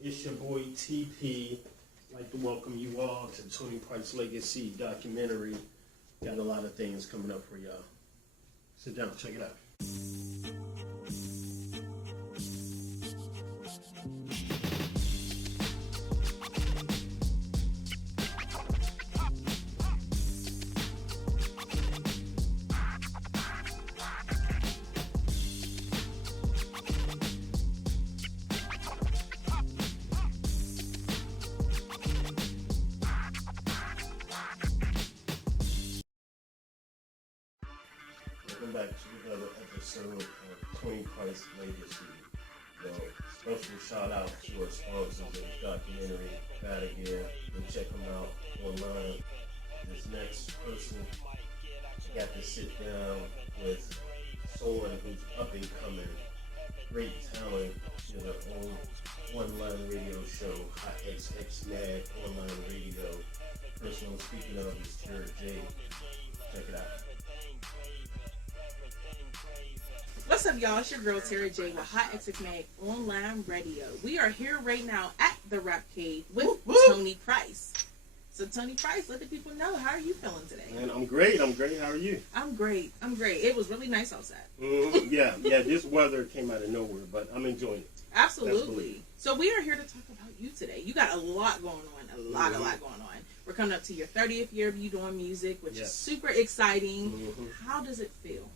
It's your boy TP. I'd like to welcome you all to Tony Price Legacy documentary. Got a lot of things coming up for y'all. Sit down, check it out. Welcome back to another episode of Tony Price Legacy. Special shout out to our sponsors of this documentary, Gotta Gear. Go check them out online. This next person got to sit down with someone who's up and coming, great talent, in their own online radio show, HotxMagOnlineRadio. The person I'm speaking of is Tara J. Check it out. What's up, y'all? It's your girl Tara J with HotxMagOnlineRadio. We are here right now at the Rap Cave with Tony Price. So, Tony Price, let the people know, how are you feeling today? Man, I'm great. How are you? I'm great. It was really nice outside. Mm-hmm. Yeah. This weather came out of nowhere, but I'm enjoying it. Absolutely. So, we are here to talk about you today. You got a lot going on. A lot going on. We're coming up to your 30th year of you doing music, which is super exciting. Mm-hmm. How does it feel?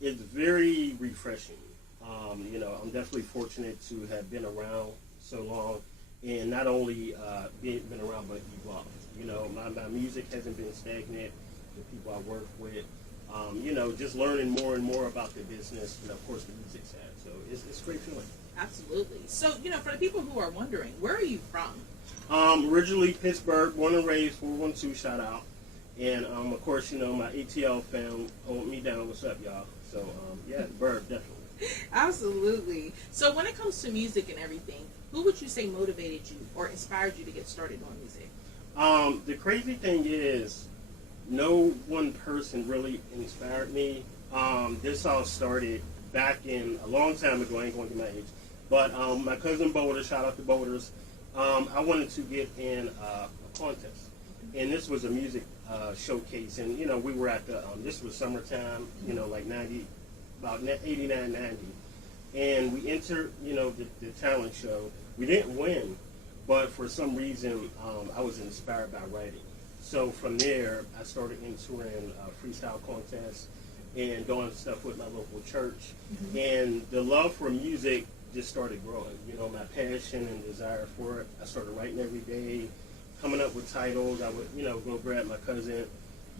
It's very refreshing. I'm definitely fortunate to have been around so long, and not only been around, but evolved. My music hasn't been stagnant. The people I work with, just learning more and more about the business, and of course the music side. So it's a great feeling. Absolutely. So, for the people who are wondering, where are you from? Originally Pittsburgh, born and raised, 412, shout out. And, of course, my ATL fam hold me down. What's up, y'all? So, Bird, definitely. Absolutely. So, when it comes to music and everything, who would you say motivated you or inspired you to get started on music? The crazy thing is, no one person really inspired me. This all started back in a long time ago. I ain't going to get my age. But my cousin Boulder, shout out to Boulders, I wanted to get in a contest. And this was a music showcase, and we were at the this was summertime, like 90, about 89, 90, and we entered the talent show. We didn't win, but for some reason I was inspired by writing. So from there I started entering freestyle contests and doing stuff with my local church. Mm-hmm. And the love for music just started growing. My passion and desire for it. I started writing every day, coming up with titles. I would, go grab my cousin,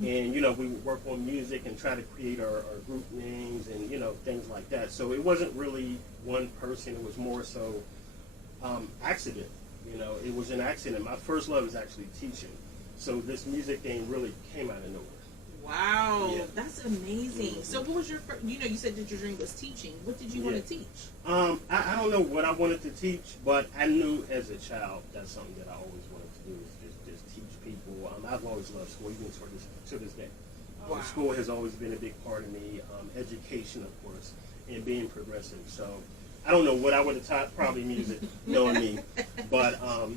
and, we would work on music and try to create our group names and, things like that. So it wasn't really one person. It was more so accident. It was an accident. My first love is actually teaching. So this music thing really came out of nowhere. Wow, yeah. That's amazing. Mm-hmm. So what was your first, you said that your dream was teaching. What did you want to teach? I don't know what I wanted to teach, but I knew as a child that's something that I always wanted to do, is just teach people. I've always loved school, even to this day. Wow. School has always been a big part of me, education, of course, and being progressive. So I don't know what I would have taught, probably music, knowing me, but, I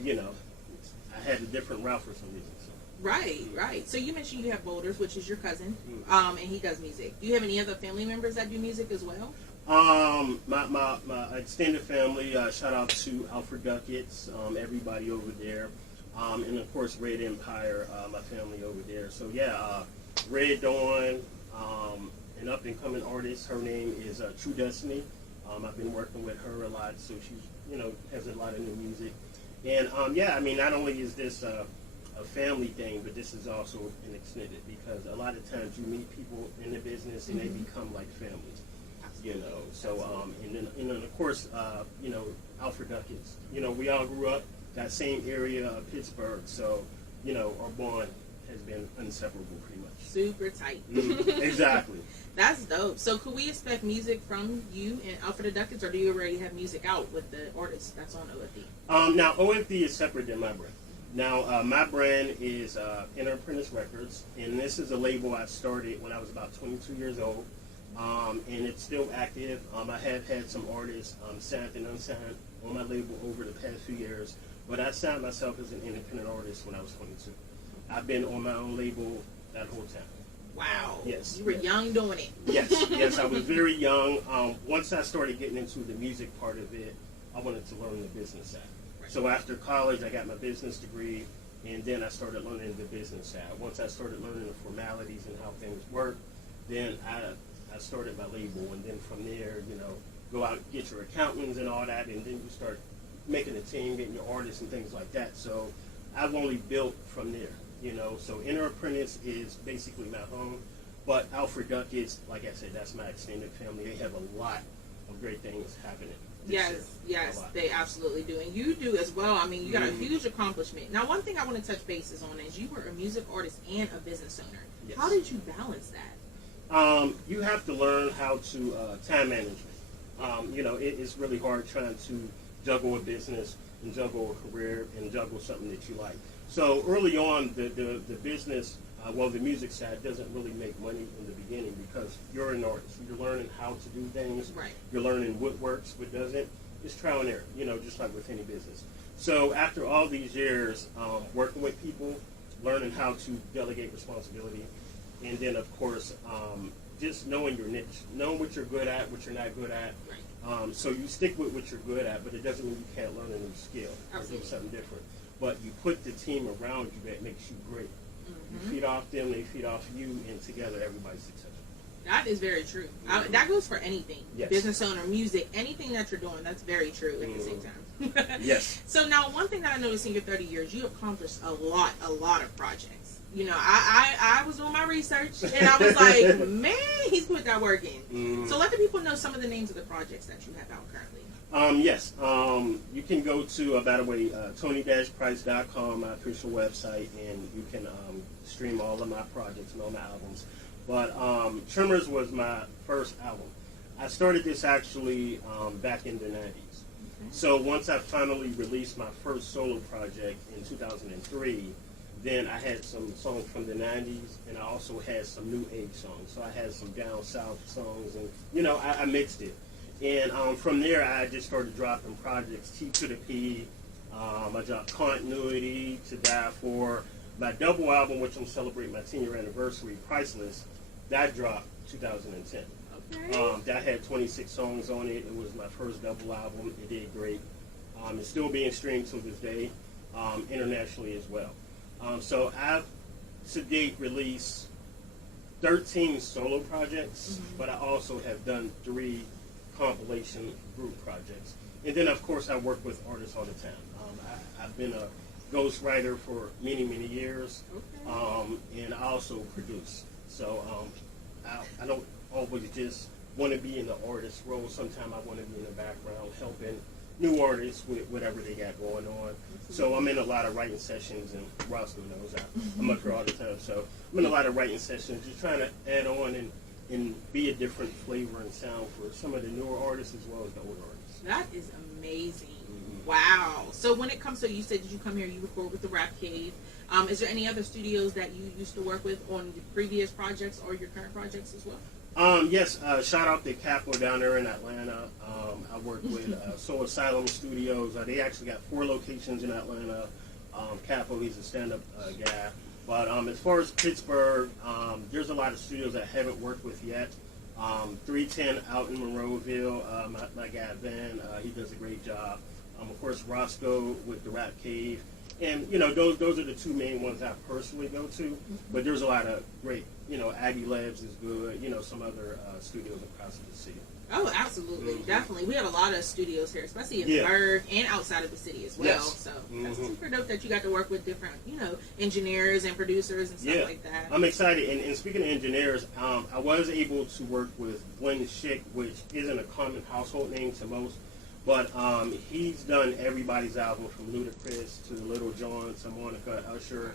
had a different route for some reason. So. Right. So you mentioned you have Boulders, which is your cousin, and he does music. Do you have any other family members that do music as well? My extended family, shout out to Alfred Duckett's, everybody over there, and of course Red Empire, my family over there. So Red Dawn, an up and coming artist. Her name is True Destiny. I've been working with her a lot, so she's has a lot of new music. And not only is this a family thing, but this is also an extended, because a lot of times you meet people in the business and they become like families. So and then of course Alfred Duckett's. We all grew up that same area of Pittsburgh, so our bond has been inseparable pretty much. Super tight. Exactly. That's dope. So could we expect music from you and Alfred Duckett's, or do you already have music out with the artist that's on OFD? Now OFD is separate than my brand. Now my brand is Apprentice Records, and this is a label I started when I was about 22 years old. and it's still active. I have had some artists signed and unsigned on my label over the past few years, but I signed myself as an independent artist when I was 22. I've been on my own label that whole time. Wow. Yes. You were young doing it. Yes, I was very young. Once I started getting into the music part of it, I wanted to learn the business side. Right. So after college, I got my business degree, and then I started learning the business side. Once I started learning the formalities and how things work, then I started my label, and then from there, go out, get your accountants and all that, and then you start making a team, getting your artists and things like that. So I've only built from there. So Inner Apprentice is basically my home, but Alfred Duckett's, like I said, that's my extended family. They have a lot of great things happening. Yes, they absolutely do, and you do as well. I mean, you got a huge accomplishment. Now, one thing I want to touch bases on is you were a music artist and a business owner. Yes. How did you balance that? You have to learn how to time management. It's really hard trying to juggle a business and juggle a career and juggle something that you like. So early on, the business, the music side doesn't really make money in the beginning because you're an artist. You're learning how to do things. Right. You're learning what works, what doesn't. It's trial and error, just like with any business. So after all these years, working with people, learning how to delegate responsibility, and then, of course, just knowing your niche, knowing what you're good at, what you're not good at. Right. So you stick with what you're good at, but it doesn't mean you can't learn a new skill or do something different. But you put the team around you that makes you great. Mm-hmm. You feed off them, they feed off you, and together everybody's successful. That is very true. That goes for anything. Yes. Business owner, music, anything that you're doing, that's very true at the same time. Yes. So now, one thing that I noticed in your 30 years, you accomplished a lot of projects. I was doing my research, and I was like, man, he's put that work in. Mm-hmm. So let the people know some of the names of the projects that you have out currently. Yes. You can go to, by the way, Tony-Price.com, my official website, and you can stream all of my projects and all my albums. But Tremors was my first album. I started this actually back in the 90s. Okay. So once I finally released my first solo project in 2003, then I had some songs from the 90s, and I also had some new age songs. So I had some down south songs, and I mixed it. And from there, I just started dropping projects, T to the P. I dropped Continuity, To Die For. My double album, which I'm celebrating my 10-year anniversary, Priceless, that dropped 2010. Okay. That had 26 songs on it. It was my first double album. It did great. It's still being streamed to this day, internationally as well. So I've, to date, released 13 solo projects, but I also have done 3 compilation group projects. And then, of course, I work with artists all the time. I've been a ghostwriter for many, many years, and I also produce. So I don't always just want to be in the artist role. Sometimes I want to be in the background helping new artists with whatever they got going on. So I'm in a lot of writing sessions, and Roscoe knows I'm up here all the time. So I'm in a lot of writing sessions, just trying to add on and be a different flavor and sound for some of the newer artists as well as the older artists. That is amazing. Mm-hmm. Wow. So when it comes to, you said you come here, you record with the Rap Cave. Is there any other studios that you used to work with on your previous projects or your current projects as well? Yes, shout out to Capo down there in Atlanta. I work with Soul Asylum Studios. They actually got 4 locations in Atlanta. Capo, he's a stand-up guy. But as far as Pittsburgh, there's a lot of studios I haven't worked with yet. 310 out in Monroeville, my guy Ben, he does a great job. Of course, Roscoe with the Rap Cave. And, those are the 2 main ones I personally go to. But there's a lot of great, Abbey Labs is good, some other studios across the city. Oh, absolutely. Mm-hmm. Definitely. We have a lot of studios here, especially in Berg and outside of the city as well. Yes. So that's super dope that you got to work with different, engineers and producers and stuff like that. I'm excited. And speaking of engineers, I was able to work with Glenn Schick, which isn't a common household name to most. But he's done everybody's album from Ludacris to Little John to Monica, Usher.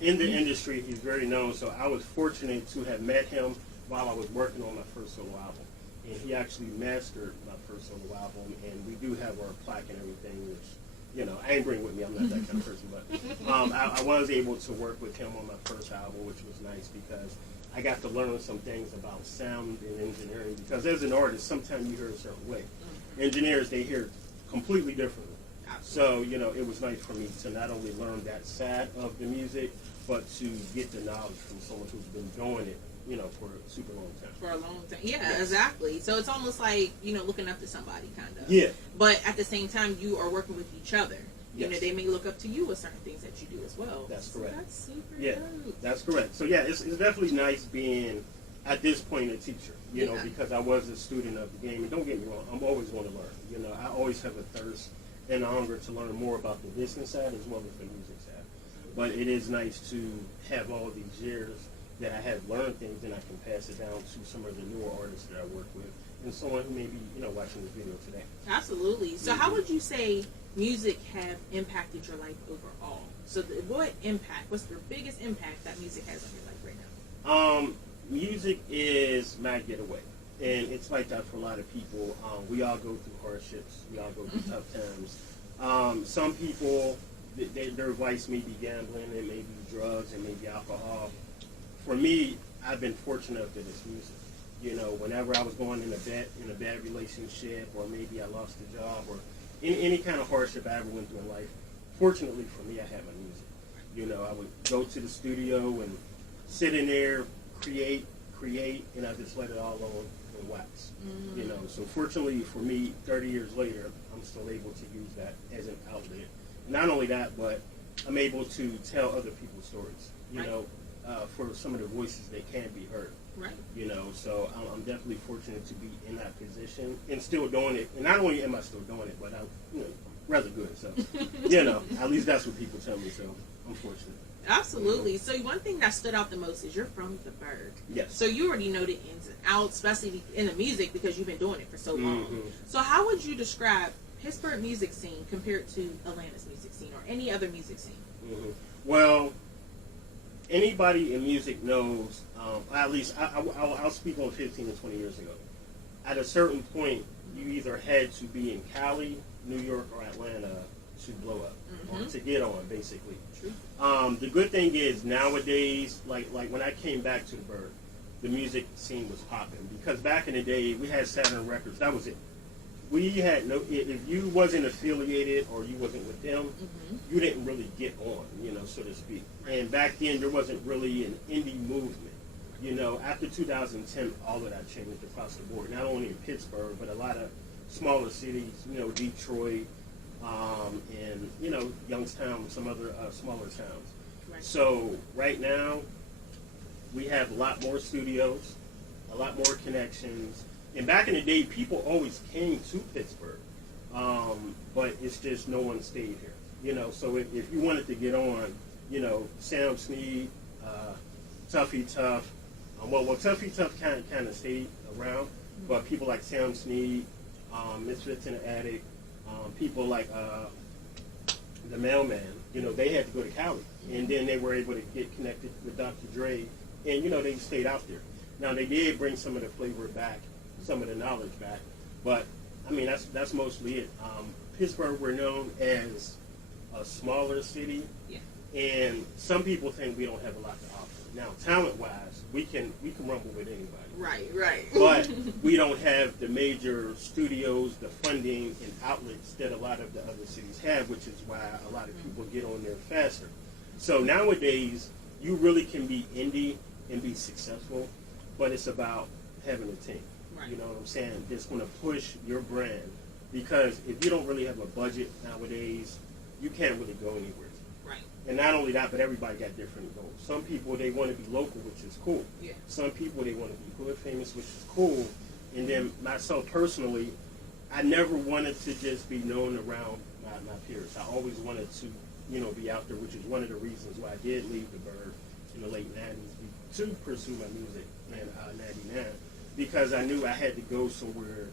In the industry, he's very known. So I was fortunate to have met him while I was working on my first solo album. And he actually mastered my first solo album. And we do have our plaque and everything, which, I ain't bring with me. I'm not that kind of person. But I was able to work with him on my first album, which was nice because I got to learn some things about sound and engineering, because as an artist, sometimes you hear a certain way. Engineers, they hear completely differently. So, you know, it was nice for me to not only learn that side of the music, but to get the knowledge from someone who's been doing it, you know, for a super long time. For a long time. Yeah, exactly. So it's almost like, you know, looking up to somebody, kind of. Yeah. But at the same time, you are working with each other. You Yes. know, they may look up to you with certain things that you do as well. That's correct. That's super dope. That's correct. So, yeah, it's definitely nice being, at this point, a teacher, you know, because I was a student of the game. And don't get me wrong, I'm always going to learn. You know, I always have a thirst and hunger to learn more about the business side as well as the music side. But it is nice to have all these years that I have learned things, and I can pass it down to some of the newer artists that I work with, and someone who may be, you know, watching this video today. Absolutely. So how would you say music have impacted your life overall? So what's the biggest impact that music has on your life right now? Music is my getaway. And it's like that for a lot of people. We all go through hardships. We all go through tough times. Some people, their vice may be gambling, it may be drugs, it may be alcohol. For me, I've been fortunate enough that it's music. You know, whenever I was going in a bad relationship, or maybe I lost a job, or any kind of hardship I ever went through in life, fortunately for me, I had my music. You know, I would go to the studio and sit in there, create, and I just let it all on wax. You know, so fortunately for me, 30 years later, I'm still able to use that as an outlet. Not only that, but I'm able to tell other people's stories, you know, for some of the voices that can't be heard. Right. You know, so I'm definitely fortunate to be in that position and still doing it. And not only am I still doing it, but I'm, you know, rather good. So, you know, at least that's what people tell me. So I'm fortunate. Absolutely. So one thing that stood out the most is you're from the Berg. Yes. So you already know the ins and outs, especially in the music, because you've been doing it for so long. So how would you describe Pittsburgh music scene compared to Atlanta's music scene or any other music scene? Well, anybody in music knows, at least I'll speak on 15 to 20 years ago. At a certain point, you either had to be in Cali, New York, or Atlanta to blow up, or to get on, basically. True. The good thing is nowadays, like when I came back to the Berg, the music scene was popping, because back in the day we had Saturn Records. That was it. We had no. If you wasn't affiliated or you wasn't with them, you didn't really get on, you know, so to speak. And back then there wasn't really an indie movement. You know, after 2010, all of that changed across the board. Not only in Pittsburgh, but a lot of smaller cities. You know, Detroit. And, you know, Youngstown, some other smaller towns. Right. So right now, we have a lot more studios, a lot more connections. And back in the day, people always came to Pittsburgh, but it's just no one stayed here. You know, so if you wanted to get on, you know, Sam Snead, Tuffy Tuff, well, Tuffy Tuff kind of stayed around, but people like Sam Snead, Misfits in the Attic, people like the Mailman, you know, they had to go to Cali, and then they were able to get connected with Dr. Dre, and, you know, they stayed out there. Now, they did bring some of the flavor back, some of the knowledge back, but, I mean, that's mostly it. Pittsburgh, we're known as a smaller city, and some people think we don't have a lot to offer. Now, talent-wise, we can rumble with anybody. Right. But we don't have the major studios, the funding, and outlets that a lot of the other cities have, which is why a lot of people get on there faster. So nowadays, you really can be indie and be successful, but it's about having a team. Right. You know what I'm saying? That's going to push your brand, because if you don't really have a budget nowadays, you can't really go anywhere. Right. And not only that, but everybody got different goals. Some people, they want to be local, which is cool. Yeah. Some people, they want to be hood famous, which is cool. And then myself personally, I never wanted to just be known around my peers. I always wanted to, you know, be out there, which is one of the reasons why I did leave the Berg in the late 90s to pursue my music in 99, because I knew I had to go somewhere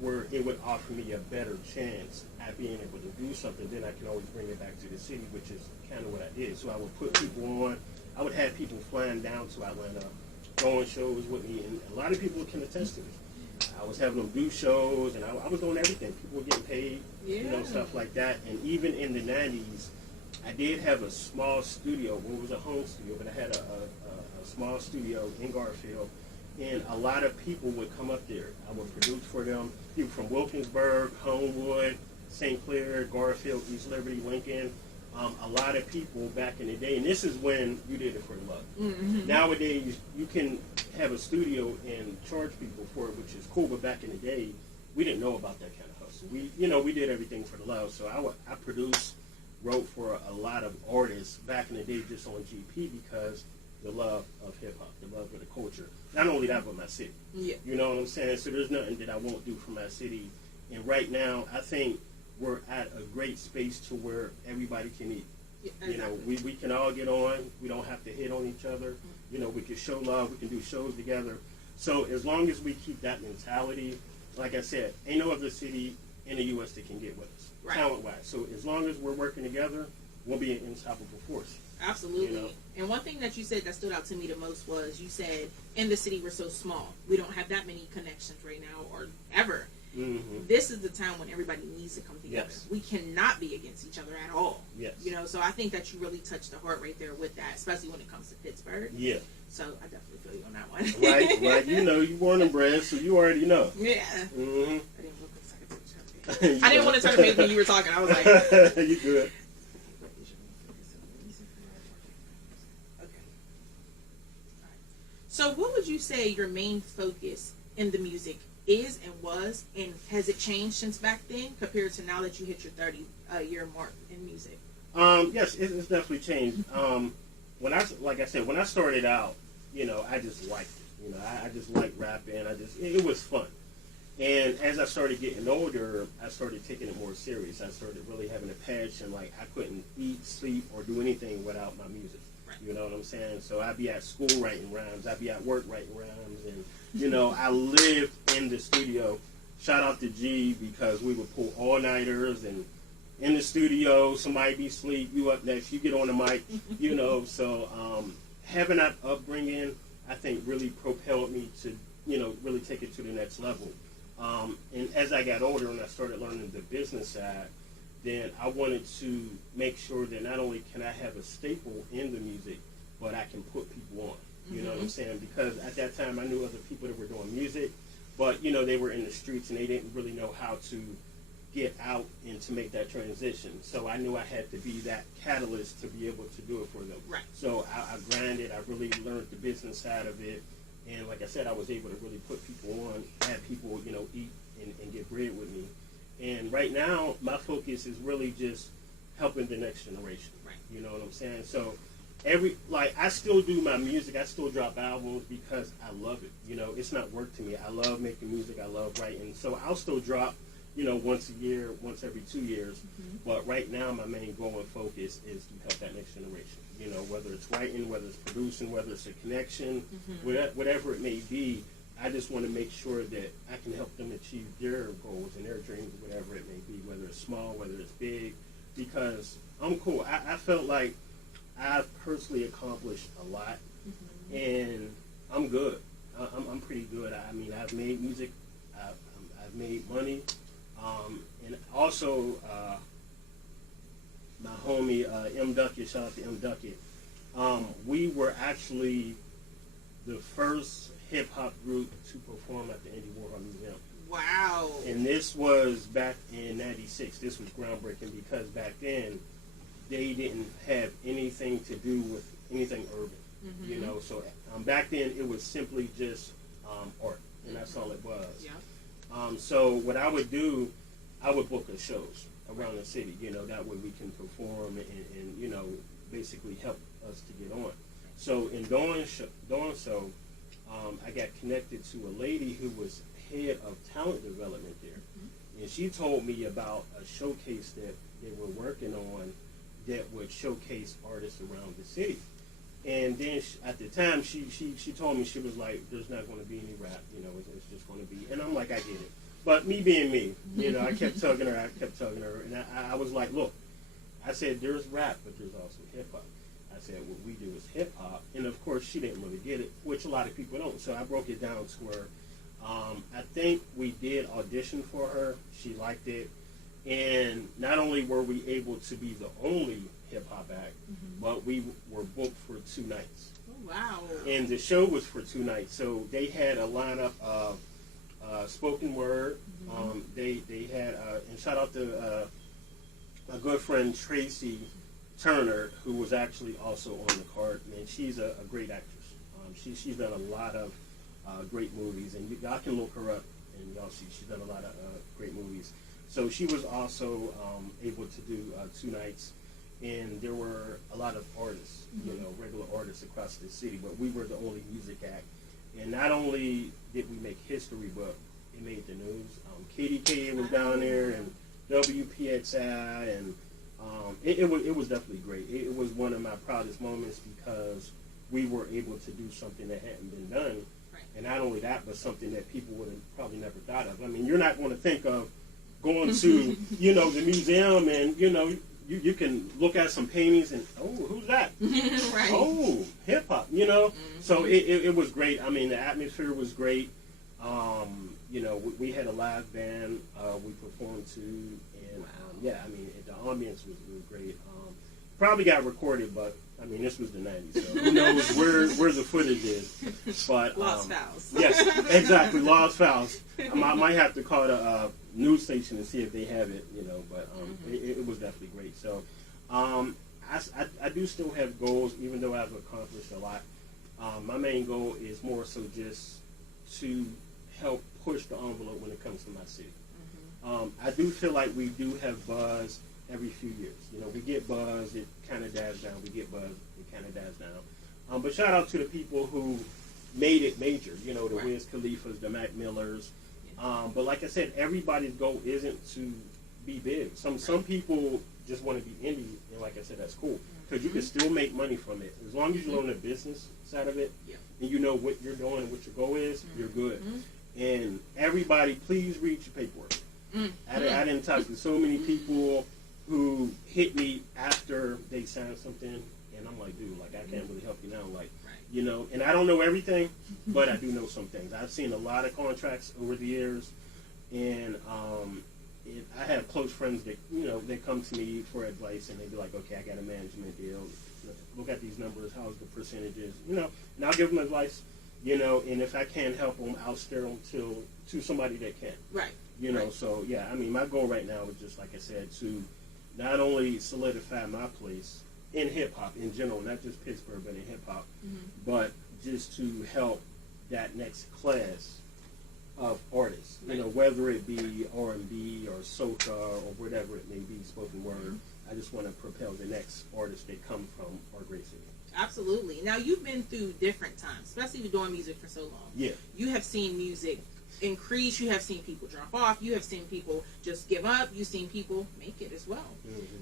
where it would offer me a better chance at being able to do something. Then I can always bring it back to the city, which is kind of what I did. So I would put people on. I would have people flying down to Atlanta, going shows with me, and a lot of people can attest to this. I was having them do shows, and I was doing everything. People were getting paid, you know, stuff like that. And even in the 90s, I did have a small studio. Well, it was a home studio, but I had a a small studio in Garfield, and a lot of people would come up there. I would produce for them. People from Wilkinsburg, Homewood, St. Clair, Garfield, East Liberty, Lincoln. A lot of people back in the day, and this is when you did it for the love. Mm-hmm. Nowadays, you can have a studio and charge people for it, which is cool. But back in the day, we didn't know about that kind of hustle. We did everything for the love. So I produced, wrote for a lot of artists back in the day just on GP because the love of hip hop, the love of the culture. Not only that, but my city. Yeah. You know what I'm saying? So there's nothing that I won't do for my city. And right now, I think we're at a great space to where everybody can eat. Yeah, exactly. You know, we can all get on. We don't have to hit on each other. Mm-hmm. You know, we can show love. We can do shows together. So as long as we keep that mentality, like I said, ain't no other city in the U.S. that can get with us, right, talent-wise. So as long as we're working together, we'll be an unstoppable force. Absolutely. You know? And one thing that you said that stood out to me the most was you said, in the city we're so small. We don't have that many connections right now or ever. Mm-hmm. This is the time when everybody needs to come together. Yes. We cannot be against each other at all. Yes. You know, so I think that you really touched the heart right there with that, especially when it comes to Pittsburgh. Yeah. So I definitely feel you on that one. Right. You know, you born and bred, so you already know. Yeah. Mm-hmm. I didn't look like I didn't want to turn to me when you were talking. I was like, you good. So what would you say your main focus in the music is and was, and has it changed since back then compared to now that you hit your 30-year mark in music? Yes, it's definitely changed. When I started out, you know, I just liked it. You know, I just liked rapping. It was fun. And as I started getting older, I started taking it more serious. I started really having a passion. Like, I couldn't eat, sleep, or do anything without my music. Right. You know what I'm saying? So I'd be at school writing rhymes. I'd be at work writing rhymes. And, you know, I lived in the studio. Shout out to G, because we would pull all-nighters, and in the studio, somebody be asleep, you up next, you get on the mic, you know. So having that upbringing, I think, really propelled me to, you know, really take it to the next level. And as I got older and I started learning the business side, then I wanted to make sure that not only can I have a staple in the music, but I can put people on. You know what I'm saying? Because at that time I knew other people that were doing music, but, you know, they were in the streets and they didn't really know how to get out and to make that transition. So I knew I had to be that catalyst to be able to do it for them. Right. So I grinded. I really learned the business side of it. And like I said, I was able to really put people on, have people, you know, eat and get bread with me. And right now, my focus is really just helping the next generation. Right. You know what I'm saying? So I still do my music. I still drop albums because I love it. You know, it's not work to me. I love making music. I love writing. So I'll still drop, you know, once a year, once every 2 years. But right now, my main goal and focus is to help that next generation. You know, whether it's writing, whether it's producing, whether it's a connection, whatever it may be, I just want to make sure that I can help them achieve their goals and their dreams, whatever it may be, whether it's small, whether it's big, because I'm cool. I felt like I've personally accomplished a lot, and I'm good. I'm pretty good. I mean, I've made music, I've made money, and also my homie M. Duckett, shout out to M. Duckett, we were actually the first hip-hop group to perform at the Andy Warhol Museum. Wow. And this was back in 96. This was groundbreaking because back then they didn't have anything to do with anything urban, you know. So back then it was simply just art, and that's all it was. Yeah. So what I would do, I would book us shows around the city, you know, that way we can perform and you know, basically help us to get on. So in doing so, I got connected to a lady who was head of talent development there. And she told me about a showcase that they were working on that would showcase artists around the city. And then at the time, she told me, she was like, there's not going to be any rap, you know, it's just going to be. And I'm like, I get it. But me being me, you know, I kept tugging her, and I was like, look, I said, there's rap, but there's also hip-hop. I said, what we do is hip-hop. And, of course, she didn't really get it, which a lot of people don't. So I broke it down to her. I think we did audition for her. She liked it. And not only were we able to be the only hip hop act, but we were booked for 2 nights. Oh, wow. And the show was for 2 nights, so they had a lineup of spoken word. They had and shout out to my good friend Tracy Turner, who was actually also on the card. And she's a great actress. She's done a lot of great movies, and y'all can look her up and y'all see she's done a lot of great movies. So she was also able to do 2 nights, and there were a lot of artists, regular artists across the city, but we were the only music act. And not only did we make history, but it made the news. KDK was down there, and WPXI, and it was definitely great. It was one of my proudest moments because we were able to do something that hadn't been done. Right. And not only that, but something that people would have probably never thought of. I mean, you're not going to think of going to, the museum and, you can look at some paintings and, oh, who's that? Right. Oh, hip-hop, So it was great. I mean, the atmosphere was great. We had a live band we performed to, and, I mean, the ambience was great. Probably got recorded, but I mean, this was the 90s, so who knows where the footage is. But Lost files. Yes, exactly, lost files. I might have to call the news station and see if they have it, but it was definitely great. So I do still have goals, even though I've accomplished a lot. My main goal is more so just to help push the envelope when it comes to my city. I do feel like we do have buzz every few years. We get buzz, it kind of dies down. We get buzz, it kind of dies down. But shout out to the people who made it major. The Wiz Khalifas, the Mac Millers. But like I said, everybody's goal isn't to be big. Some people just want to be indie, and like I said, that's cool because you can still make money from it as long as you learn the business side of it, and you know what you're doing and what your goal is. You're good. And everybody, please read your paperwork. I didn't talk to so many people who hit me after they signed something, and I'm like, dude, I can't really help you now, and I don't know everything, but I do know some things. I've seen a lot of contracts over the years, and I have close friends that, they come to me for advice, and they be like, okay, I got a management deal, look at these numbers, how's the percentages, and I'll give them advice, and if I can't help them, I'll steer them to somebody that can. Right. So, yeah, I mean, my goal right now is just, like I said, to not only solidify my place in hip-hop in general, not just Pittsburgh, but in hip-hop, but just to help that next class of artists, whether it be R&B or soca or whatever it may be, spoken word. I just want to propel the next artists that come from our great city. Absolutely. Now, you've been through different times, especially with doing music for so long. Yeah. You have seen music increase. You have seen people drop off. You have seen people just give up. You've seen people make it as well.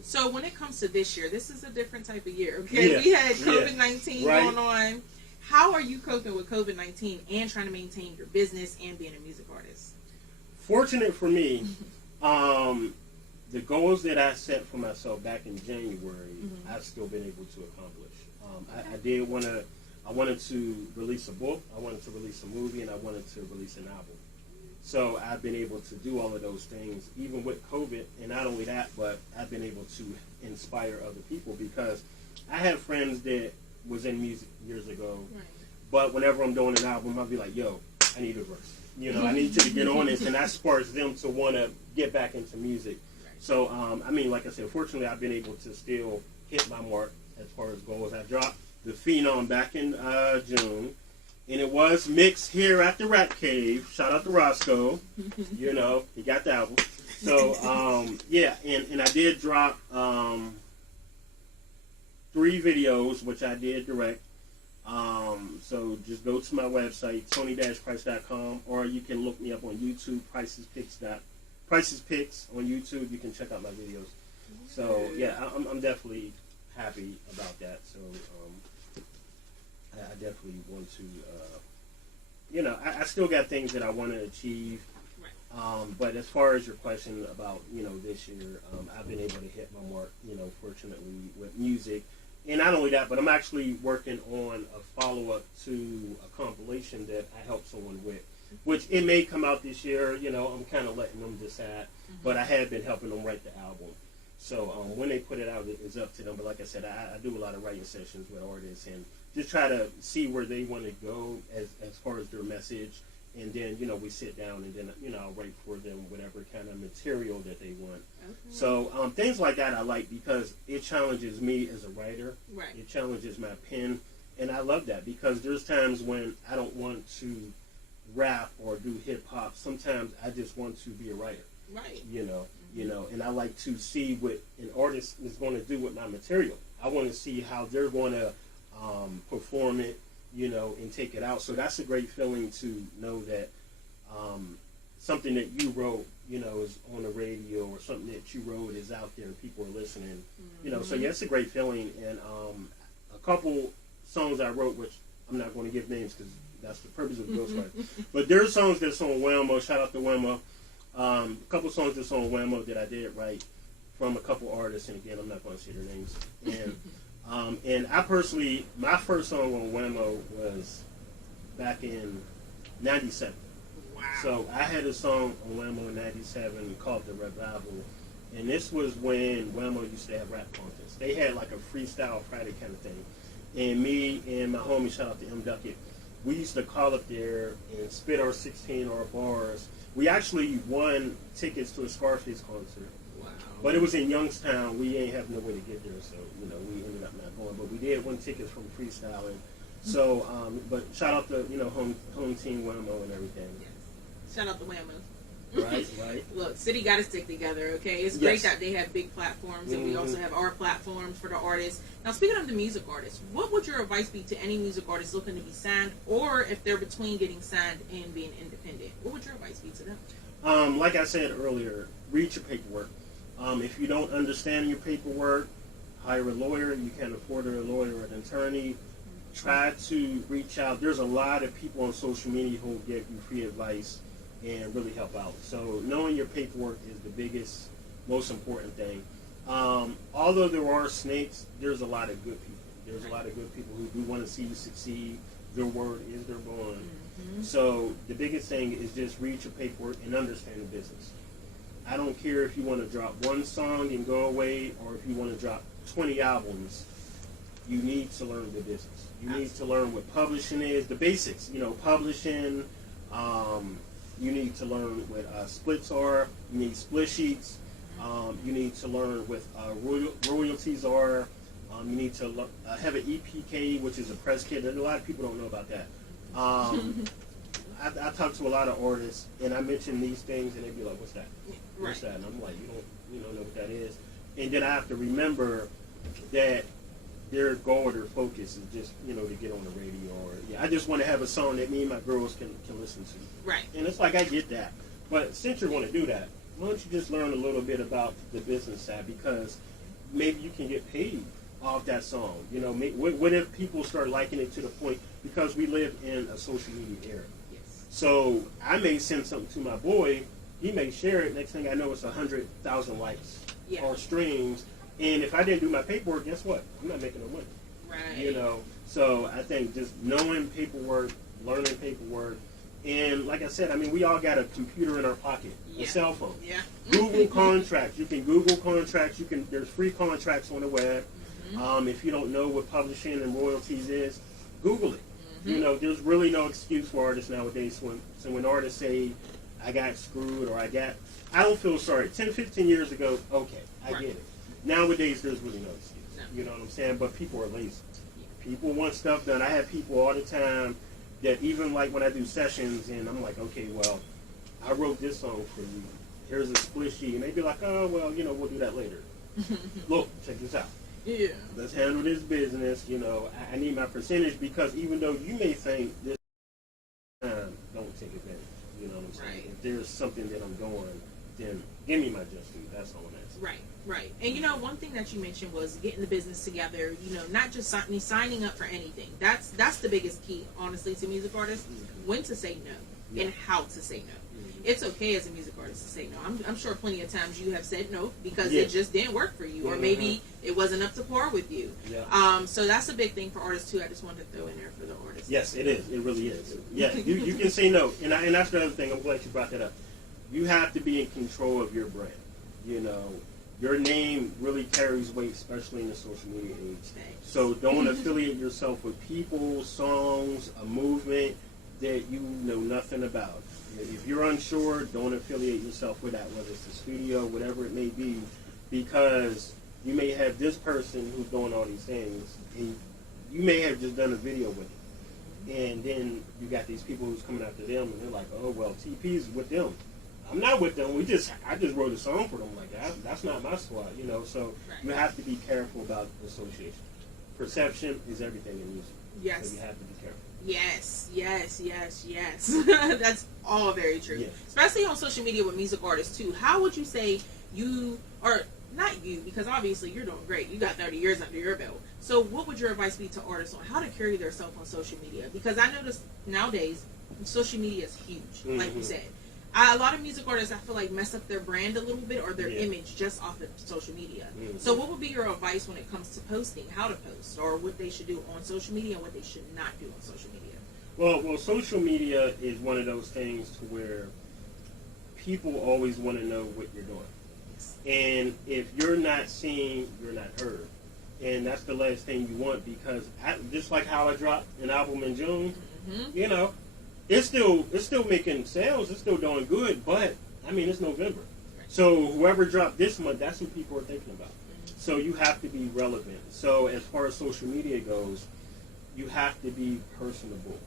So when it comes to this year, this is a different type of year. Okay, we had COVID-19 going on. How are you coping with COVID-19 and trying to maintain your business and being a music artist? Fortunate for me, the goals that I set for myself back in January, I've still been able to accomplish. I wanted to release a book, I wanted to release a movie, and I wanted to release an album. So I've been able to do all of those things, even with COVID. And not only that, but I've been able to inspire other people because I have friends that was in music years ago. Right. But whenever I'm doing an album, I'll be like, yo, I need a verse. I need you to get on this. And that sparks them to want to get back into music. Right. So, I mean, like I said, fortunately, I've been able to still hit my mark as far as goals. I dropped The Phenom back in June. And it was mixed here at the Rap Cave. Shout out to Roscoe. He got the album. So, and I did drop 3 videos, which I did direct. So just go to my website, tony-price.com, or you can look me up on YouTube, Price's Picks on YouTube. You can check out my videos. So, yeah, I'm definitely happy about that. So, I definitely want to, I still got things that I want to achieve. Right. But as far as your question about, this year, I've been able to hit my mark, fortunately, with music. And not only that, but I'm actually working on a follow-up to a compilation that I helped someone with, which it may come out this year. I'm kind of letting them decide. But I have been helping them write the album. So when they put it out, it's up to them. But like I said, I do a lot of writing sessions with artists and just try to see where they want to go as far as their message. And then, we sit down and then, I'll write for them whatever kind of material that they want. Okay. So things like that I like because it challenges me as a writer. Right. It challenges my pen. And I love that because there's times when I don't want to rap or do hip-hop. Sometimes I just want to be a writer. Right. And I like to see what an artist is going to do with my material. I want to see how they're going to perform it, and take it out. So that's a great feeling to know that something that you wrote, is on the radio or something that you wrote is out there and people are listening. Mm-hmm. So yeah, it's a great feeling. And a couple songs I wrote, which I'm not going to give names because that's the purpose of the ghostwriter. But there's songs that's on Whammo. Shout out to Whammo. A couple songs that's on Whammo that I did write from a couple artists, and again, I'm not going to say their names. And I personally, my first song on Whammo was back in '97. Wow. So I had a song on Whammo in '97 called The Revival, and this was when Whammo used to have rap contests. They had like a freestyle Friday kind of thing, and me and my homie, shout out to M. Duckett, we used to call up there and spit our 16 or bars. We actually won tickets to a Scarface concert. Wow. But it was in Youngstown. We ain't have no way to get there, so, we ended up not going. But we did win tickets from freestyling. So, but shout out to, home team Whammo and everything. Yes. Shout out to Whammo. Right. Look, City got to stick together, okay? It's great that they have big platforms, and we also have our platforms for the artists. Now, speaking of the music artists, what would your advice be to any music artists looking to be signed, or if they're between getting signed and being independent? What would your advice be to them? Like I said earlier, read your paperwork. If you don't understand your paperwork, hire a lawyer. You can't afford a lawyer or an attorney. Try to reach out. There's a lot of people on social media who will give you free advice and really help out. So knowing your paperwork is the biggest, most important thing. Although there are snakes, there's a lot of good people. There's a lot of good people who do want to see you succeed. Their word is their bond. Mm-hmm. So the biggest thing is just read your paperwork and understand the business. I don't care if you want to drop one song and go away or if you want to drop 20 albums. You need to learn the business. You need to learn what publishing is, the basics. Publishing. You need to learn what splits are. You need split sheets. You need to learn what royalties are. You need to have an EPK, which is a press kit. A lot of people don't know about that. I talk to a lot of artists, and I mention these things, and they'd be like, "What's that? What's that?" And I'm like, "You don't know what that is." And then I have to remember that their goal or their focus is just, to get on the radio or, I just want to have a song that me and my girls can listen to. Right. And it's like, I get that. But since you're going to do that, why don't you just learn a little bit about the business side? Because maybe you can get paid off that song. What if people start liking it to the point, because we live in a social media era. Yes. So I may send something to my boy, he may share it, next thing I know it's 100,000 likes or streams. And if I didn't do my paperwork, guess what? I'm not making no money. Right. So I think just knowing paperwork, learning paperwork, and like I said, we all got a computer in our pocket, a cell phone. Yeah. Google contracts. You can Google contracts. There's free contracts on the web. Mm-hmm. If you don't know what publishing and royalties is, Google it. Mm-hmm. There's really no excuse for artists nowadays. When artists say, I got screwed or I don't feel sorry. 10, 15 years ago, okay, I get it. Nowadays, there's really no excuse. No. You know what I'm saying? But people are lazy. People want stuff done. I have people all the time that even like when I do sessions and I'm like, okay, well, I wrote this song for you. Here's a split sheet. And they be like, oh, well, we'll do that later. Look, check this out. Yeah. Let's handle this business. I need my percentage because even though you may think this time, don't take advantage. You know what I'm saying? Right. If there's something that I'm doing, then give me my just due. That's all I'm asking. Right. And one thing that you mentioned was getting the business together. Not just signing up for anything. That's the biggest key, honestly, to music artists. Mm-hmm. When to say no and how to say no. Mm-hmm. It's okay as a music artist to say no. I'm sure plenty of times you have said no because it just didn't work for you, or maybe it wasn't up to par with you. Yeah. So that's a big thing for artists too. I just wanted to throw in there for the artists. Yes, it is. It really is. Yeah, you can say no, and that's the other thing. I'm glad you brought that up. You have to be in control of your brand. your name really carries weight, especially in the social media age. Thanks. So don't affiliate yourself with people, songs, a movement that you know nothing about. If you're unsure, don't affiliate yourself with that, whether it's a studio, whatever it may be, because you may have this person who's doing all these things, and you may have just done a video with it. And then you got these people who's coming after them, and they're like, oh, well, TP's with them. I'm not with them. I just wrote a song for them. Like, that's not my squad, you know. So you have to be careful about association. Perception is everything in music. Yes. So you have to be careful. Yes. That's all very true. Yeah. Especially on social media with music artists, too. How would you say you, or not you, because obviously you're doing great. You got 30 years under your belt. So what would your advice be to artists on how to carry themselves on social media? Because I notice nowadays, social media is huge, like you said. A lot of music artists, I feel like, mess up their brand a little bit or their image just off of social media. So what would be your advice when it comes to posting, how to post, or what they should do on social media and what they should not do on social media? Well, social media is one of those things to where people always want to know what you're doing. And if you're not seen, you're not heard. And that's the last thing you want, because just like how I dropped an album in June, you know, it's still making sales, it's still doing good, but I mean, it's November. So whoever dropped this month, that's who people are thinking about. So you have to be relevant. So as far as social media goes, you have to be personable.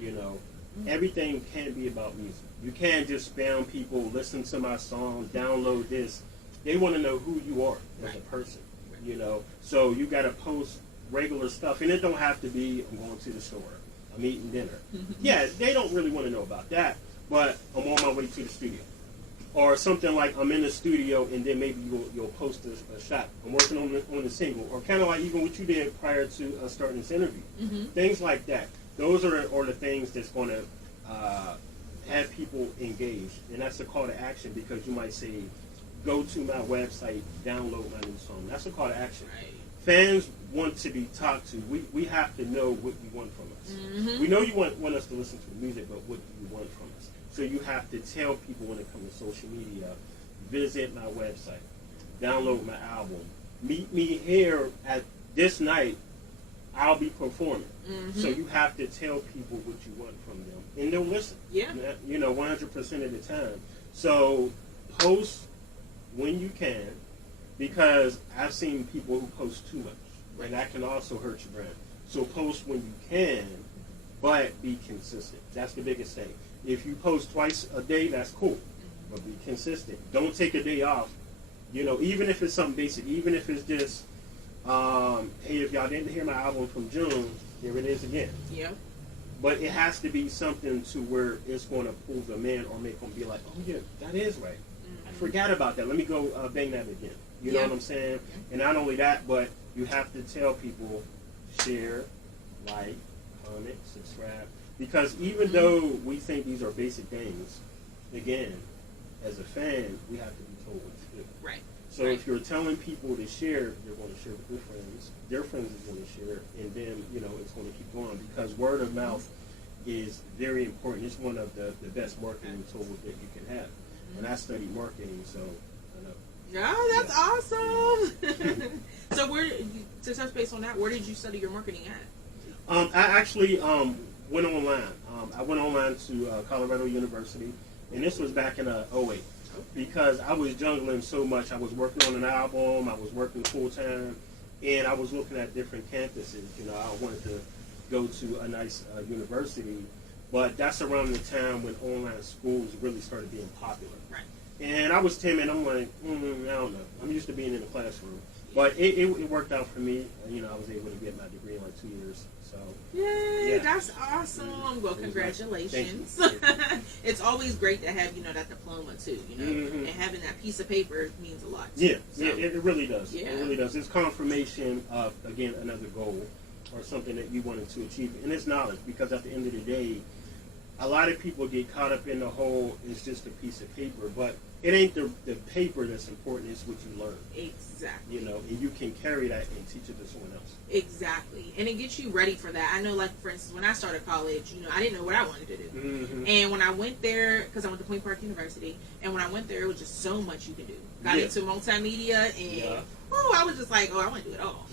You know, everything can't be about music. You can't just spam people, listen to my song, download this. They want to know who you are as a person, you know. So you got to post regular stuff, and it don't have to be, I'm going to the store, I'm eating dinner. Yeah, they don't really want to know about that, but I'm on my way to the studio. Or something like I'm in the studio, and then maybe you'll post a shot. I'm working on the single, or kind of like even what you did prior to starting this interview. Things like that. Those are the things that's going to have people engaged, and that's a call to action, because you might say, go to my website, download my new song. That's a call to action. Fans want to be talked to. We have to know what you want from us. We know you want us to listen to the music, but what do you want from us? So you have to tell people when it comes to social media, visit my website, download my album, meet me here at this night, I'll be performing. So you have to tell people what you want from them, and they'll listen. Yeah. You know, 100% of the time. So post when you can, because I've seen people who post too much, and that can also hurt your brand. So post when you can, but be consistent. That's the biggest thing. If you post twice a day, that's cool, but be consistent. Don't take a day off. You know, even if it's something basic, even if it's just, hey, if y'all didn't hear my album from June, here it is again. Yeah. But it has to be something to where it's going to pull them in or make them be like, oh yeah, that is right. I forgot about that. Let me go bang that again. You know what I'm saying? And not only that, but you have to tell people, share, like, comment, subscribe. Because even though we think these are basic things, again, as a fan, we have to be told what to do. Right. So if you're telling people to share, they're going to share with their friends are going to share, and then, you know, it's going to keep going, because word of mouth is very important. It's one of the best marketing tools that you can have. And I studied marketing, so I know. Yeah, that's awesome. So to touch base on that, where did you study your marketing at? I actually went online. I went online to Colorado University, and this was back in 08. Because I was jungling so much. I was working on an album, I was working full-time, and I was looking at different campuses. You know, I wanted to go to a nice university, but that's around the time when online schools really started being popular. Right. And I was timid. I'm like, I don't know. I'm used to being in the classroom. But it worked out for me. You know, I was able to get my degree in like 2 years. So, yay, that's awesome. Well, congratulations. Thank you. It's always great to have, you know, that diploma too, you know, and having that piece of paper means a lot too. Yeah, it really does. Yeah. It really does. It's confirmation of, again, another goal or something that you wanted to achieve. And it's knowledge, because at the end of the day, a lot of people get caught up in the whole, it's just a piece of paper, but it ain't the paper that's important, it's what you learn. Exactly. You know, and you can carry that and teach it to someone else. Exactly. And it gets you ready for that. I know, like, for instance, when I started college, you know, I didn't know what I wanted to do. Mm-hmm. And when I went there, because I went to Point Park University, and when I went there, it was just so much you could do. Got into multimedia, and I was just like, I want to do it all.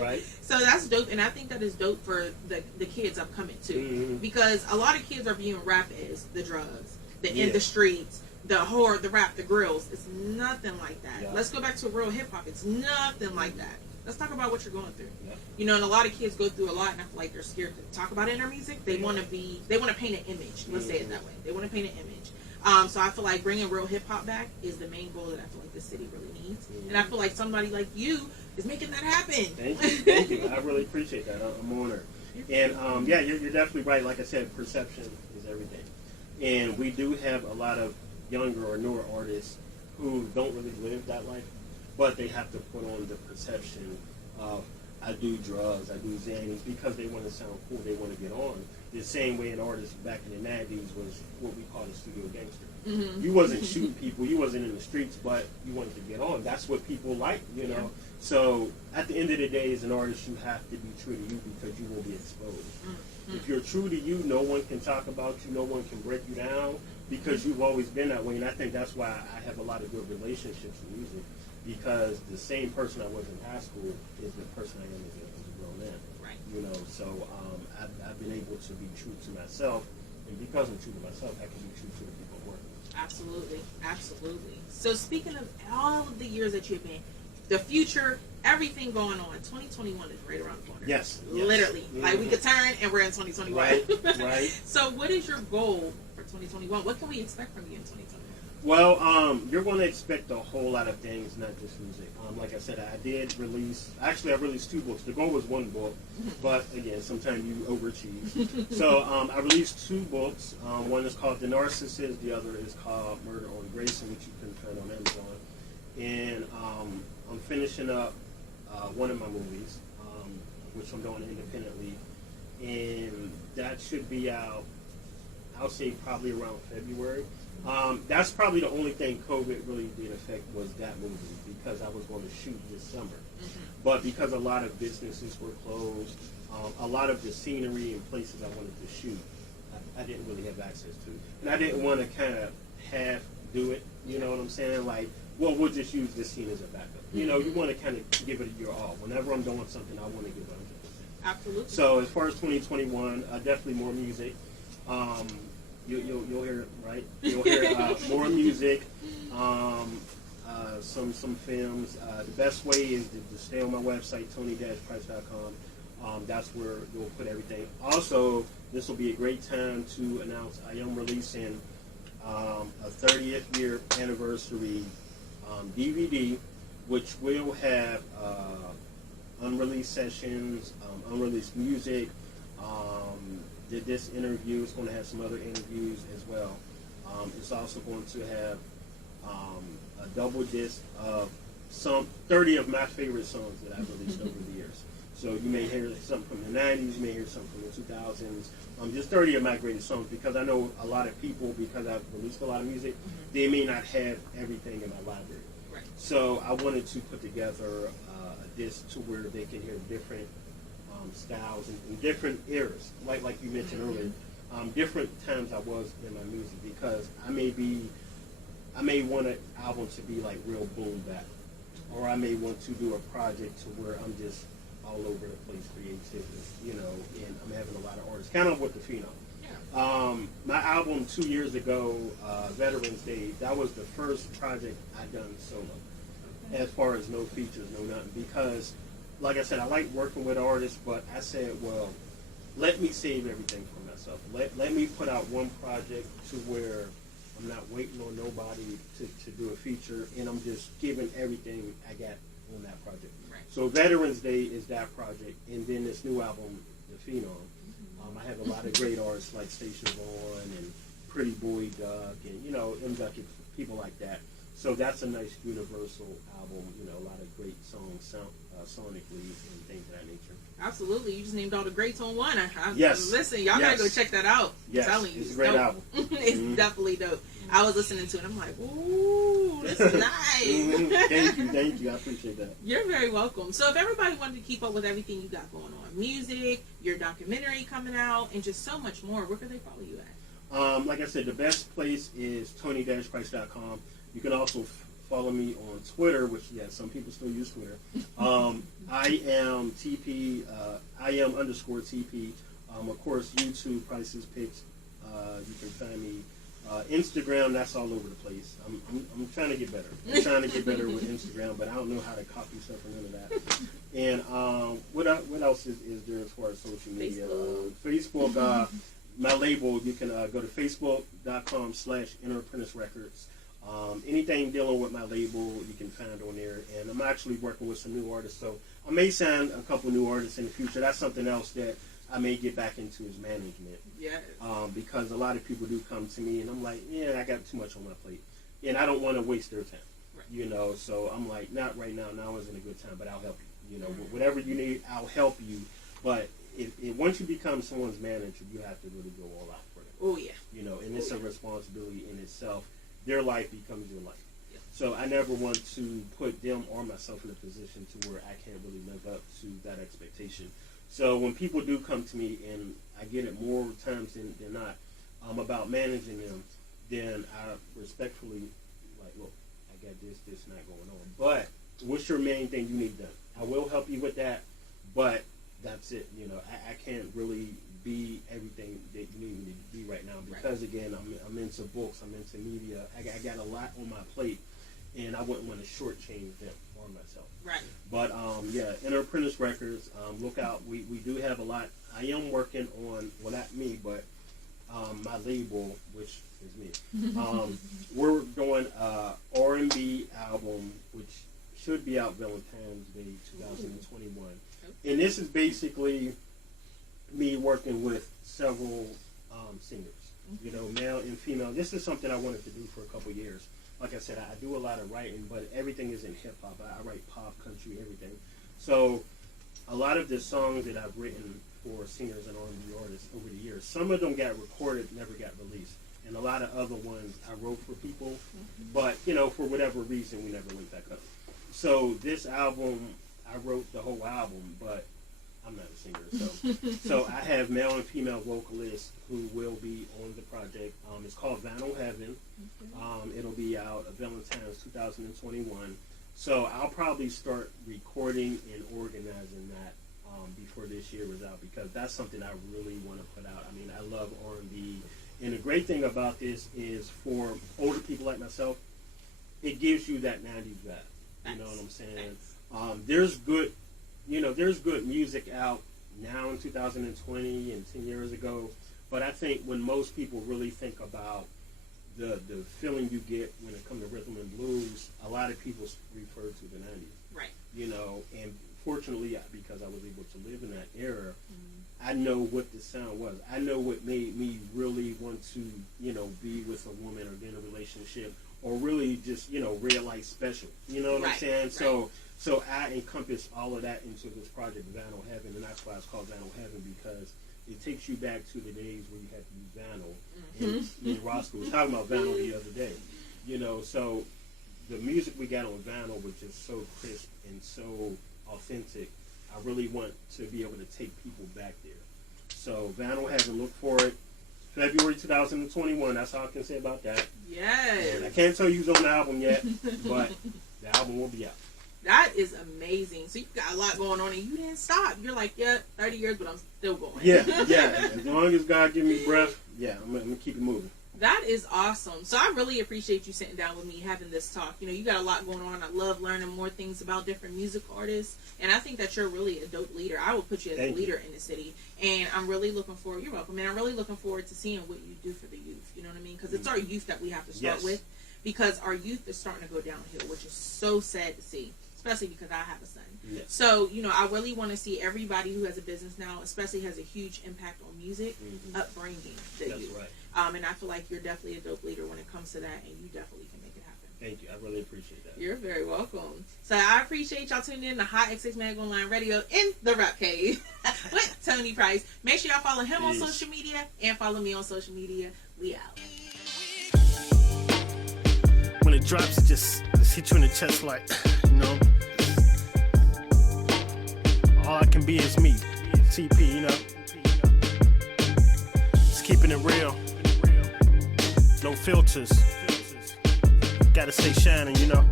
Right. So that's dope, and I think that is dope for the kids upcoming, too. Because a lot of kids are viewing rap as the drugs, in the streets, the whore, the rap, the grills. It's nothing like that. Yeah. Let's go back to real hip hop. It's nothing like that. Let's talk about what you're going through. Yeah. You know, and a lot of kids go through a lot, and I feel like they're scared to talk about it in their music. They want to paint an image. Let's say it that way. They want to paint an image. So I feel like bringing real hip hop back is the main goal that I feel like the city really needs. And I feel like somebody like you is making that happen. Thank you. I really appreciate that. I'm honored. And you're definitely right. Like I said, perception is everything. And we do have a lot of younger or newer artists who don't really live that life, but they have to put on the perception of, I do drugs, I do Xannies, because they want to sound cool, they want to get on. The same way an artist back in the 90s was what we call a studio gangster. Mm-hmm. You wasn't shooting people, you wasn't in the streets, but you wanted to get on. That's what people like, you know. Yeah. So at the end of the day, as an artist, you have to be true to you because you will be exposed. Mm-hmm. If you're true to you, no one can talk about you, no one can break you down, because you've always been that way. And I think that's why I have a lot of good relationships in music, because the same person I was in high school is the person I am as a grown man. Right. You know, so I've been able to be true to myself, and because I'm true to myself, I can be true to the people I work with. Absolutely. So speaking of all of the years that you've been, the future, everything going on, 2021 is right around the corner. Yes. Literally. Mm-hmm. Like, we could turn and we're in 2021. Right. So what is your goal for 2021? What can we expect from you in 2021? Well, you're going to expect a whole lot of things, not just music. Like I said, I released 2 books. The goal was 1 book, but again, sometimes you overachieve. So I released 2 books. One is called The Narcissist. The other is called Murder on Grayson, which you can find on Amazon. And I'm finishing up one of my movies, which I'm doing independently. And that should be out, I'll say probably around February. That's probably the only thing COVID really did affect was that movie, because I was going to shoot this summer. Mm-hmm. But because a lot of businesses were closed, a lot of the scenery and places I wanted to shoot, I didn't really have access to. And I didn't want to kind of half do it, you know what I'm saying? Like, well, we'll just use this scene as a backup. You know, you want to kind of give it your all. Whenever I'm doing something, I want to give it 100%. Absolutely. So as far as 2021, definitely more music. You'll hear it, right? You'll hear more music, some films. The best way is to stay on my website, tony-price.com. That's where you'll put everything. Also, this will be a great time to announce I am releasing a 30th year anniversary DVD, which will have unreleased sessions, unreleased music. This interview is going to have some other interviews as well. It's also going to have a double disc of some 30 of my favorite songs that I've released over the years. So you may hear something from the 90s, you may hear something from the 2000s. Just 30 of my greatest songs, because I know a lot of people, because I've released a lot of music, they may not have everything in my library. Right. So I wanted to put together a disc to where they can hear different styles and different eras, like you mentioned earlier, different times I was in my music, because I may want an album to be like real boom bap, or I may want to do a project to where I'm just all over the place creatively, you know, and I'm having a lot of artists, kind of with the Phenom. Yeah. My album 2 years ago, Veterans Day, that was the first project I done solo, as far as no features, no nothing, because like I said, I like working with artists, but I said, well, let me save everything for myself. Let me put out one project to where I'm not waiting on nobody to do a feature, and I'm just giving everything I got on that project. Right. So Veterans Day is that project, and then this new album, The Phenom. I have a lot of great artists like Station Vaughn and Pretty Boy Duck and, you know, M. Ducky, people like that. So that's a nice universal album. A lot of great songs sonically and things of that nature. Absolutely. You just named all the greats on one. Yes. Listen, y'all gotta go check that out. Yes. I'm telling you, It's a great album. It's definitely dope. I was listening to it. I'm like, ooh, this is nice. Thank you. I appreciate that. You're very welcome. So if everybody wanted to keep up with everything you got going on, music, your documentary coming out, and just so much more, where can they follow you at? Like I said, the best place is tony-price.com. You can also follow me on Twitter, which, some people still use Twitter. I am TP, I am _TP. Of course, YouTube, Price's Picks. You can find me. Instagram, that's all over the place. I'm trying to get better. I'm trying to get better with Instagram, but I don't know how to copy stuff or none of that. And what else is there as far as social media? Facebook, my label, you can go to facebook.com/Apprentice Records. Anything dealing with my label, you can find on there. And I'm actually working with some new artists, so I may sign a couple new artists in the future. That's something else that I may get back into is management. Yes. Because a lot of people do come to me, and I'm like, I got too much on my plate, and I don't want to waste their time. Right. So I'm like, not right now. Now isn't a good time, but I'll help you. Whatever you need, I'll help you. But once you become someone's manager, you have to really go all out for them. Oh yeah. And it's a responsibility in itself. Their life becomes your life. Yeah. So I never want to put them or myself in a position to where I can't really live up to that expectation. So when people do come to me, and I get it more times than not, about managing them, then I respectfully, like, look, I got this not going on. But what's your main thing you need done? I will help you with that, but that's it. I can't really be everything that you need me to be right now because, again, I'm into books, I'm into media. I got a lot on my plate, and I wouldn't want to shortchange them or myself. Right. But, Apprentice Records, look out. We do have a lot. I am working on, well, not me, but my label, which is me. We're doing a R&B album, which should be out Valentine's Day 2021. Okay. And this is basically me working with several singers, male and female. This is something I wanted to do for a couple years. Like I said, I do a lot of writing, but everything is in hip-hop. I write pop, country, everything. So a lot of the songs that I've written for singers and R&B artists over the years, some of them got recorded, never got released. And a lot of other ones I wrote for people, but, for whatever reason, we never went back up. So this album, I wrote the whole album, but I'm not a singer. So I have male and female vocalists who will be on the project. It's called Vinyl Heaven. It'll be out Valentine's 2021. So I'll probably start recording and organizing that before this year is out, because that's something I really want to put out. I mean, I love R&B. And the great thing about this is for older people like myself, it gives you that 90s vibe. You know what I'm saying? There's good music out now in 2020 and 10 years ago. But I think when most people really think about the feeling you get when it comes to rhythm and blues, a lot of people refer to the 90s. Right. And fortunately, because I was able to live in that era, I know what the sound was. I know what made me really want to, be with a woman or get in a relationship, or really just, red light special. You know what I'm saying? Right. So I encompass all of that into this project, Vinyl Heaven, and that's why it's called Vinyl Heaven, because it takes you back to the days where you had to use vinyl. And me and Roscoe was talking about vinyl the other day. So the music we got on vinyl was just so crisp and so authentic. I really want to be able to take people back there. So Vinyl Heaven, look for it. February 2021, that's all I can say about that. Yes. And I can't tell you who's on the album yet, but the album will be out. That is amazing. So you got a lot going on, and you didn't stop. You're like, 30 years, but I'm still going. Yeah. As long as God give me breath, I'm going to keep it moving. That is awesome. So I really appreciate you sitting down with me, having this talk. You got a lot going on. I love learning more things about different music artists, and I think that you're really a dope leader. I would put you as a leader in the city, and I'm really looking forward. You're welcome, and I'm really looking forward to seeing what you do for the youth. You know what I mean? Because it's our youth that we have to start with, because our youth is starting to go downhill, which is so sad to see, especially because I have a son. Yes. So, I really want to see everybody who has a business now, especially has a huge impact on music, upbringing the youth. Right. And I feel like you're definitely a dope leader when it comes to that, and you definitely can make it happen. Thank you. I really appreciate that. You're very welcome. So I appreciate y'all tuning in to Hot XX Mag Online Radio in the Rap Cave with Tony Price. Make sure y'all follow him on social media and follow me on social media. We out. When it drops, it just hit you in the chest like, you know, all I can be is me. TP, you know. Just keeping it real. No filters. Gotta stay shining, you know.